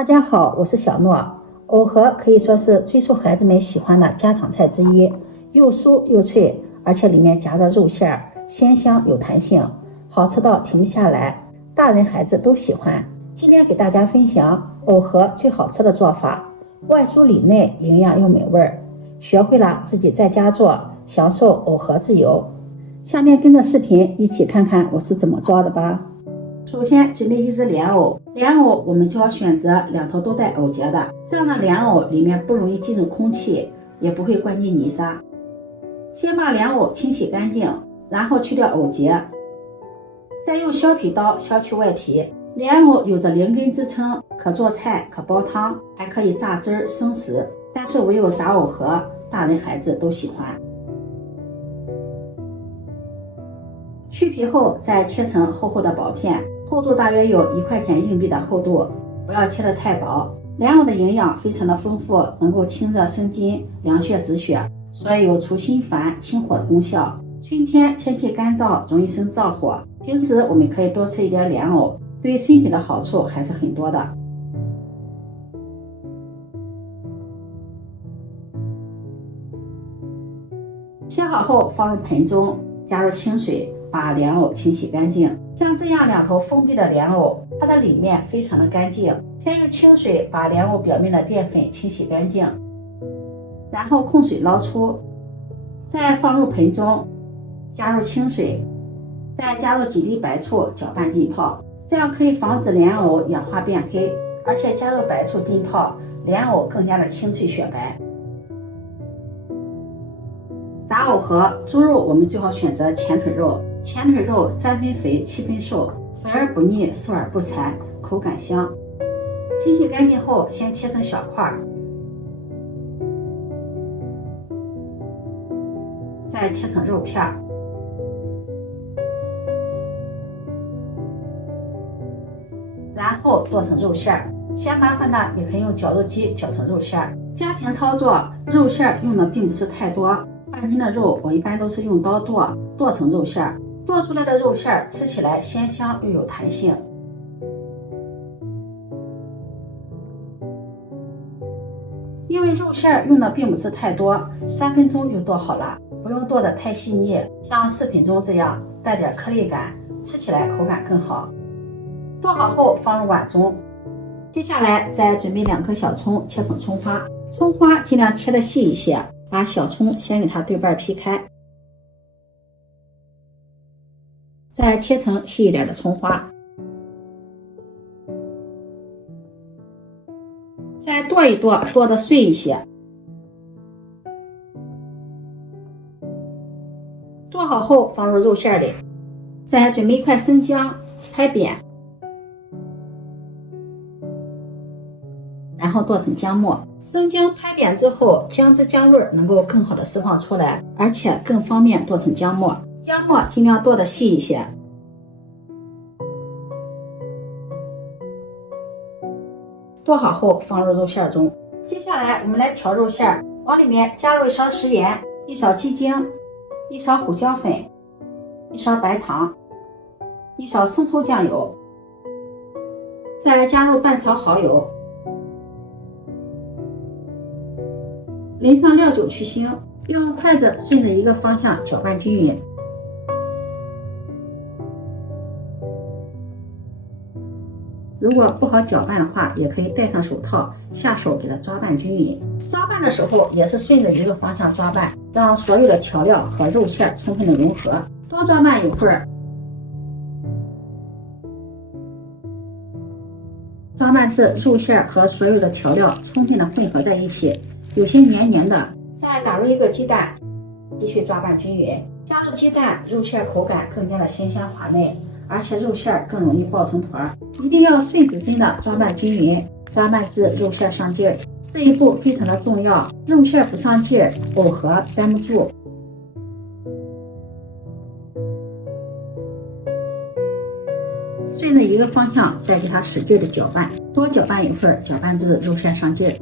大家好，我是小诺。藕盒可以说是最受孩子们喜欢的家常菜之一，又酥又脆，而且里面夹着肉馅儿，鲜香有弹性，好吃到停不下来，大人孩子都喜欢。今天给大家分享藕盒最好吃的做法，外酥里内，营养又美味。学会了自己在家做，享受藕盒自由。下面跟着视频一起看看我是怎么做的吧。首先准备一只莲藕，莲藕我们就要选择两头都带藕节的，这样的莲藕里面不容易进入空气，也不会灌进泥沙。先把莲藕清洗干净，然后去掉藕节，再用削皮刀削去外皮。莲藕有着灵根之称，可做菜，可煲汤，还可以榨汁生食，但是唯有炸藕盒，大人孩子都喜欢。去皮后再切成厚厚的薄片，厚度大约有1块钱硬币的厚度，不要切得太薄。莲藕的营养非常的丰富，能够清热生津、凉血止血，所以有除心烦、清火的功效。春天天气干燥，容易生燥火，平时我们可以多吃一点莲藕，对身体的好处还是很多的。切好后放入盆中，加入清水，把莲藕清洗干净。像这样两头封闭的莲藕，它的里面非常的干净。先用清水把莲藕表面的淀粉清洗干净，然后控水捞出，再放入盆中，加入清水，再加入几滴白醋搅拌浸泡，这样可以防止莲藕氧化变黑，而且加入白醋浸泡，莲藕更加的清脆雪白。炸藕盒，猪肉我们最好选择前腿肉，前腿肉3分肥7分瘦，肥而不腻，瘦而不柴，口感香。清洗干净后，先切成小块，再切成肉片，然后剁成肉馅。嫌麻烦的也可以用绞肉机绞成肉馅。家庭操作，肉馅用的并不是太多。半斤的肉，我一般都是用刀剁成肉馅，剁出来的肉馅吃起来鲜香又有弹性。因为肉馅用的并不是太多，3分钟就剁好了，不用剁得太细腻，像视频中这样带点颗粒感，吃起来口感更好。剁好后放入碗中，接下来再准备2颗小葱，切成葱花，葱花尽量切得细一些。把小葱先给它对半劈开，再切成细一点的葱花，再剁一剁，剁得碎一些。剁好后放入肉馅里，再准备1块生姜，拍扁，然后剁成姜末。生姜拍扁之后，姜汁姜味能够更好的释放出来，而且更方便剁成姜末。姜末尽量剁得细一些。剁好后放入肉馅中。接下来我们来调肉馅，往里面加入1勺食盐、1勺鸡精、1勺胡椒粉、1勺白糖、1勺生抽酱油，再加入半勺蚝油。淋上料酒去腥，用筷子顺着一个方向搅拌均匀。如果不好搅拌的话，也可以戴上手套，下手给它抓拌均匀。抓拌的时候也是顺着一个方向抓拌，让所有的调料和肉馅充分的融合。多抓拌一会儿，抓拌至肉馅和所有的调料充分的混合在一起，有些黏黏的，再打入1个鸡蛋，继续抓拌均匀。加入鸡蛋，肉馅口感更加的鲜香滑嫩，而且肉馅更容易爆成团。一定要顺时针的抓拌均匀，抓拌至肉馅上劲儿。这一步非常的重要，肉馅不上劲儿，藕盒粘不住。顺着一个方向再给它使劲的搅拌，多搅拌一会儿，搅拌至肉馅上劲儿。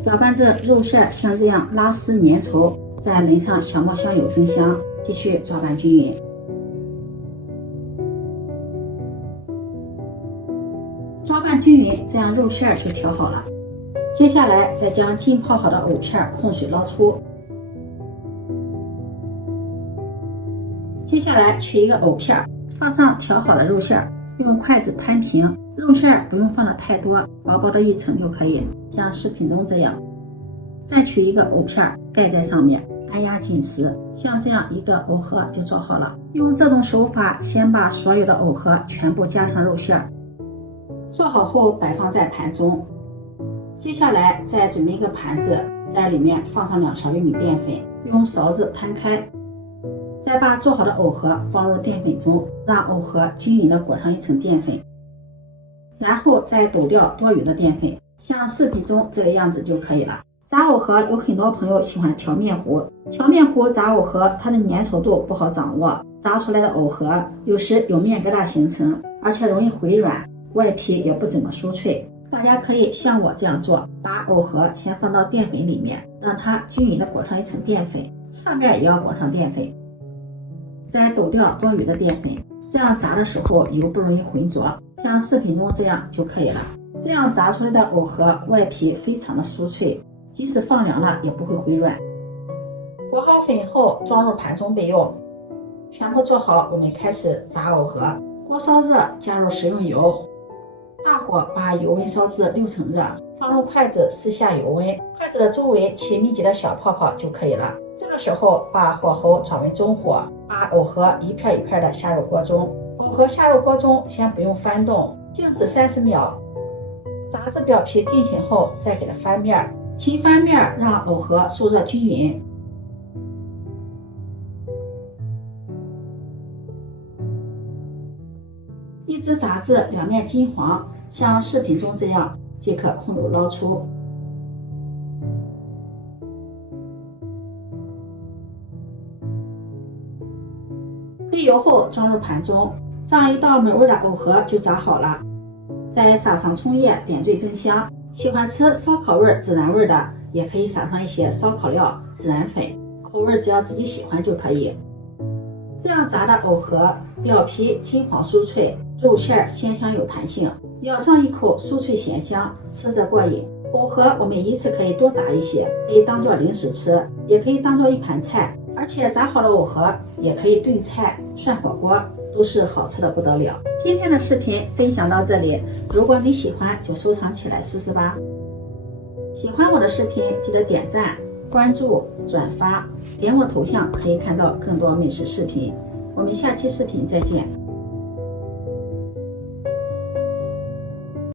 搅拌至肉馅像这样拉丝粘稠，再淋上小磨香油增香，继续抓拌均匀。装拌均匀，这样肉馅就调好了。接下来再将浸泡好的藕片控水捞出。接下来取一个藕片，放上调好的肉馅，用筷子摊平，肉馅不用放的太多，薄薄的一层就可以，像视频中这样。再取一个藕片盖在上面，按压紧实，像这样一个藕盒就做好了。用这种手法，先把所有的藕盒全部加上肉馅，做好后摆放在盘中。接下来再准备一个盘子，在里面放上2勺玉米淀粉，用勺子摊开，再把做好的藕盒放入淀粉中，让藕盒均匀的裹上一层淀粉，然后再抖掉多余的淀粉，像视频中这个样子就可以了。炸藕盒有很多朋友喜欢调面糊，调面糊炸藕盒它的粘稠度不好掌握，炸出来的藕盒有时有面疙瘩形成，而且容易回软，外皮也不怎么酥脆。大家可以像我这样做，把藕盒先放到淀粉里面，让它均匀的裹上一层淀粉，侧面也要裹上淀粉，再抖掉多余的淀粉，这样炸的时候油不容易浑浊，像视频中这样就可以了。这样炸出来的藕盒外皮非常的酥脆，即使放凉了也不会回软。裹好粉后装入盘中备用。全部做好，我们开始炸藕盒。锅烧热，加入食用油，大火把油温烧至6成热，放入筷子试下油温，筷子的周围起密集的小泡泡就可以了。这个时候把火候转为中火，把藕盒一片一片的下入锅中。藕盒下入锅中，先不用翻动，静止30秒，炸至表皮定型后再给它翻面，勤翻面让藕盒受热均匀。一直炸至两面金黄，像视频中这样即可控油捞出。沥油后装入盘中，这样一道美味的藕盒就炸好了。再撒上葱叶点缀增香，喜欢吃烧烤味孜然味的，也可以撒上一些烧烤料、孜然粉，口味只要自己喜欢就可以。这样炸的藕盒表皮金黄酥脆，肉馅鲜香有弹性，咬上一口酥脆咸香，吃着过瘾。藕盒我们一次可以多炸一些，可以当做零食吃，也可以当做一盘菜，而且炸好的藕盒也可以炖菜、涮火锅，都是好吃的不得了。今天的视频分享到这里，如果你喜欢就收藏起来试试吧。喜欢我的视频记得点赞、关注、转发，点我头像可以看到更多美食视频。我们下期视频再见。